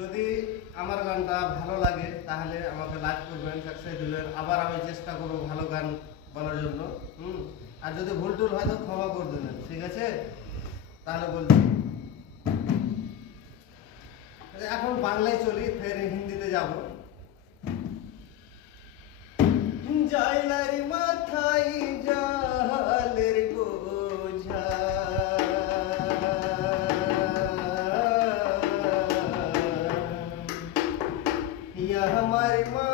যদি আমার গানটা ভালো লাগে তাহলে আমাকে লাইক করবেন, সাবস্ক্রাইব দিবেন। আবার আমি চেষ্টা করবো ভালো গান বলার জন্য। আর যদি ভুল টুল হয় তো ক্ষমা করে দেবেন, ঠিক আছে? তাহলে বলছি এখন বাংলায় চলি, ফের হিন্দিতে যাব। জাইলারি মাথায় জালের বোঝা, ইয়া আমার মা